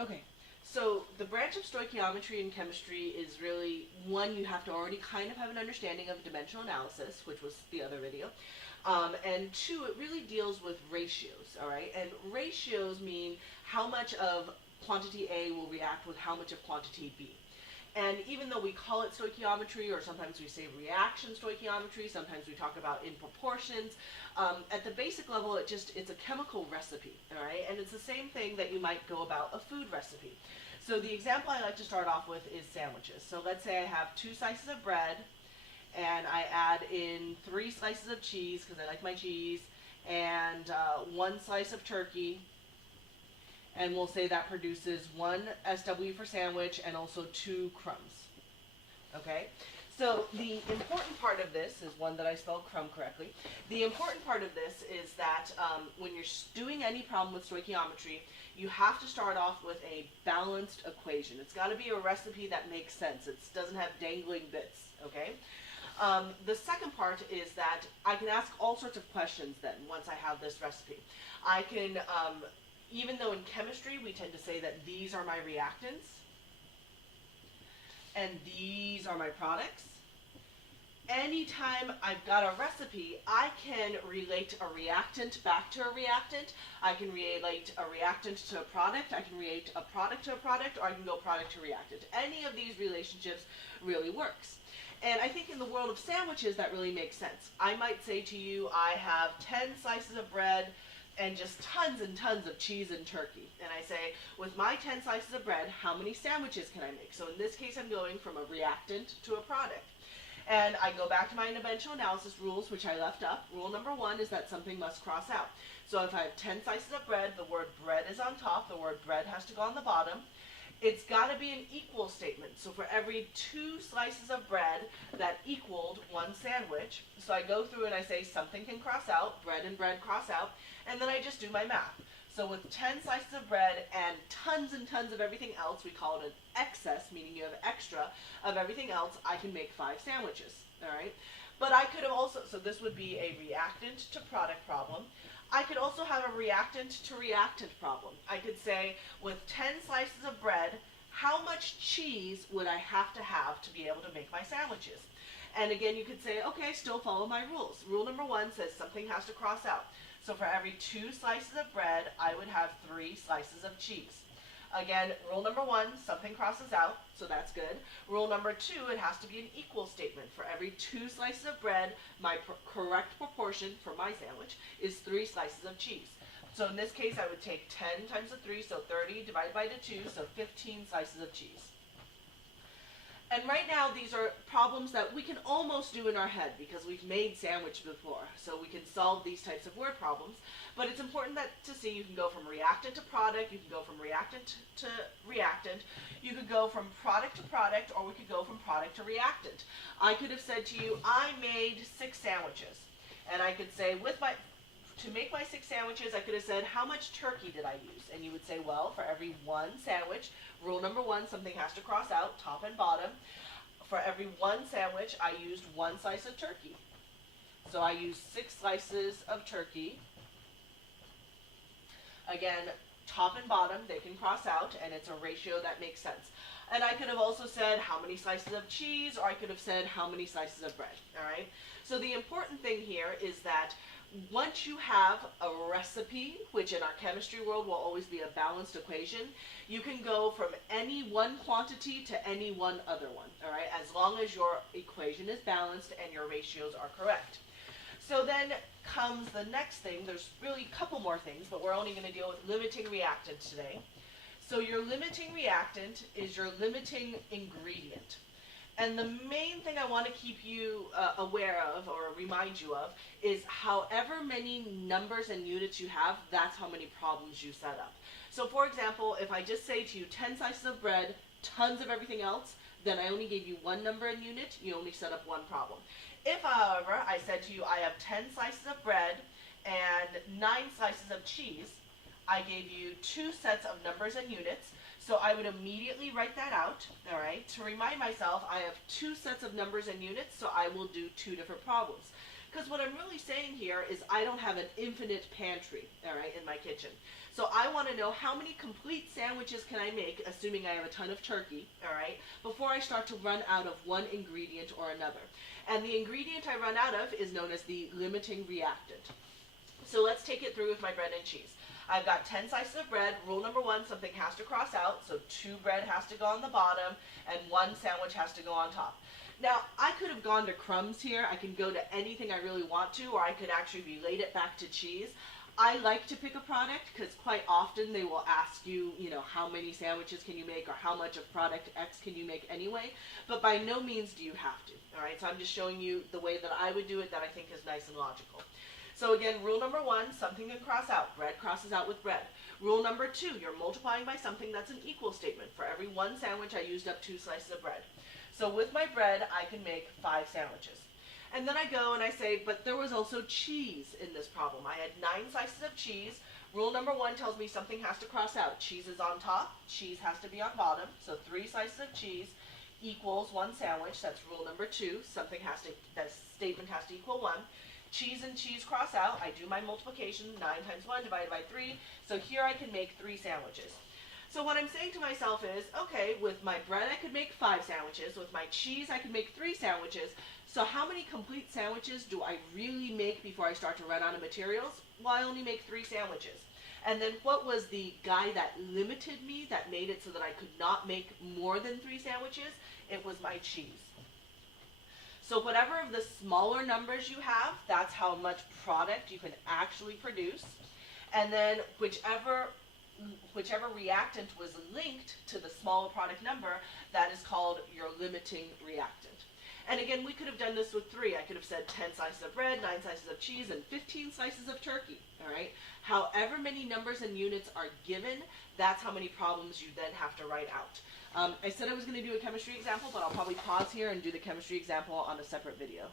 Okay, so the branch of stoichiometry in chemistry is really, one, you have to already kind of have an understanding of dimensional analysis, which was the other video. And two, it really deals with ratios, all right? And ratios mean how much of quantity A will react with how much of quantity B. And even though we call it stoichiometry, or sometimes we say reaction stoichiometry, sometimes we talk about in proportions, at the basic level, it's a chemical recipe, all right? And it's the same thing that you might go about a food recipe. So the example I like to start off with is sandwiches. So let's say I have 2 slices of bread, and I add in 3 slices of cheese, because I like my cheese, and 1 slice of turkey, and we'll say that produces 1 SW for sandwich and also 2 crumbs. Okay? So the important part of this is one that I spelled crumb correctly. The important part of this is that when you're doing any problem with stoichiometry, you have to start off with a balanced equation. It's got to be a recipe that makes sense. It doesn't have dangling bits. Okay? The second part is that I can ask all sorts of questions then once I have this recipe. I can even though in chemistry we tend to say that these are my reactants and these are my products, anytime I've got a recipe, I can relate a reactant back to a reactant. I can relate a reactant to a product. I can relate a product to a product, or I can go product to reactant. Any of these relationships really works. And I think in the world of sandwiches that really makes sense. I might say to you, I have 10 slices of bread and just tons and tons of cheese and turkey. And I say, with my 10 slices of bread, how many sandwiches can I make? So in this case, I'm going from a reactant to a product. And I go back to my dimensional analysis rules, which I left up. Rule number 1 is that something must cross out. So if I have 10 slices of bread, the word bread is on top, the word bread has to go on the bottom. It's got to be an equal statement. So for every 2 slices of bread that equaled 1 sandwich, so I go through and I say something can cross out, bread and bread cross out, and then I just do my math. So with 10 slices of bread and tons of everything else, we call it an excess, meaning you have extra of everything else, I can make 5 sandwiches, all right? But I could have also, so this would be a reactant to product problem. I could also have a reactant to reactant problem. I could say, with 10 slices of bread, how much cheese would I have to be able to make my sandwiches? And again, you could say, okay, still follow my rules. Rule number 1 says something has to cross out. So for every 2 slices of bread, I would have 3 slices of cheese. Again, rule number 1, something crosses out, so that's good. Rule number 2, it has to be an equal statement. For every 2 slices of bread, my correct proportion for my sandwich is 3 slices of cheese. So in this case, I would take 10 times the 3, so 30 divided by the 2, so 15 slices of cheese. And right now, these are problems that we can almost do in our head because we've made sandwich before. So we can solve these types of word problems. But it's important to see you can go from reactant to product, you can go from reactant to reactant, you could go from product to product, or we could go from product to reactant. I could have said to you, I made 6 sandwiches. And I could say, to make my 6 sandwiches, I could have said, how much turkey did I use? And you would say, well, for every 1 sandwich, rule number 1, something has to cross out, top and bottom. For every 1 sandwich, I used 1 slice of turkey. So I used 6 slices of turkey. Again, top and bottom, they can cross out, and it's a ratio that makes sense. And I could have also said how many slices of cheese, or I could have said how many slices of bread, all right? So the important thing here is that once you have a recipe, which in our chemistry world will always be a balanced equation, you can go from any one quantity to any one other one, all right, as long as your equation is balanced and your ratios are correct. So then comes the next thing. There's really a couple more things, but we're only going to deal with limiting reactant today. So your limiting reactant is your limiting ingredient. And the main thing I want to keep you aware of, or remind you of, is however many numbers and units you have, that's how many problems you set up. So for example, if I just say to you 10 slices of bread, tons of everything else, then I only gave you 1 number and unit, you only set up 1 problem. If, however, I said to you I have 10 slices of bread and 9 slices of cheese, I gave you 2 sets of numbers and units, so I would immediately write that out, all right? To remind myself, I have 2 sets of numbers and units, so I will do 2 different problems. Because what I'm really saying here is I don't have an infinite pantry, all right, in my kitchen. So So I want to know how many complete sandwiches can I make, assuming I have a ton of turkey, all right, before I start to run out of one ingredient or another. And the ingredient I run out of is known as the limiting reactant. So let's take it through with my bread and cheese. I've got 10 slices of bread. Rule number 1, something has to cross out, so 2 bread has to go on the bottom, and 1 sandwich has to go on top. Now, I could have gone to crumbs here. I can go to anything I really want to, or I could actually relate it back to cheese. I like to pick a product because quite often they will ask you, how many sandwiches can you make or how much of product X can you make anyway, but by no means do you have to, all right? So I'm just showing you the way that I would do it that I think is nice and logical. So again, rule number 1, something can cross out. Bread crosses out with bread. Rule number 2, you're multiplying by something that's an equal statement. For every 1 sandwich, I used up 2 slices of bread. So with my bread, I can make 5 sandwiches. And then I go and I say, but there was also cheese in this problem. I had 9 slices of cheese. Rule number 1 tells me something has to cross out. Cheese is on top, cheese has to be on bottom. So 3 slices of cheese equals 1 sandwich. That's rule number 2. That statement has to equal 1. Cheese and cheese cross out. I do my multiplication, 9 times 1 divided by 3. So here I can make 3 sandwiches. So what I'm saying to myself is, okay, with my bread I could make 5 sandwiches. With my cheese I could make 3 sandwiches. So how many complete sandwiches do I really make before I start to run out of materials? Well, I only make 3 sandwiches. And then what was the guy that limited me, that made it so that I could not make more than 3 sandwiches? It was my cheese. So whatever of the smaller numbers you have, that's how much product you can actually produce. And then whichever reactant was linked to the smaller product number, that is called your limiting reactant. And again, we could have done this with 3. I could have said 10 slices of bread, 9 slices of cheese, and 15 slices of turkey, all right? However many numbers and units are given, that's how many problems you then have to write out. I said I was going to do a chemistry example, but I'll probably pause here and do the chemistry example on a separate video.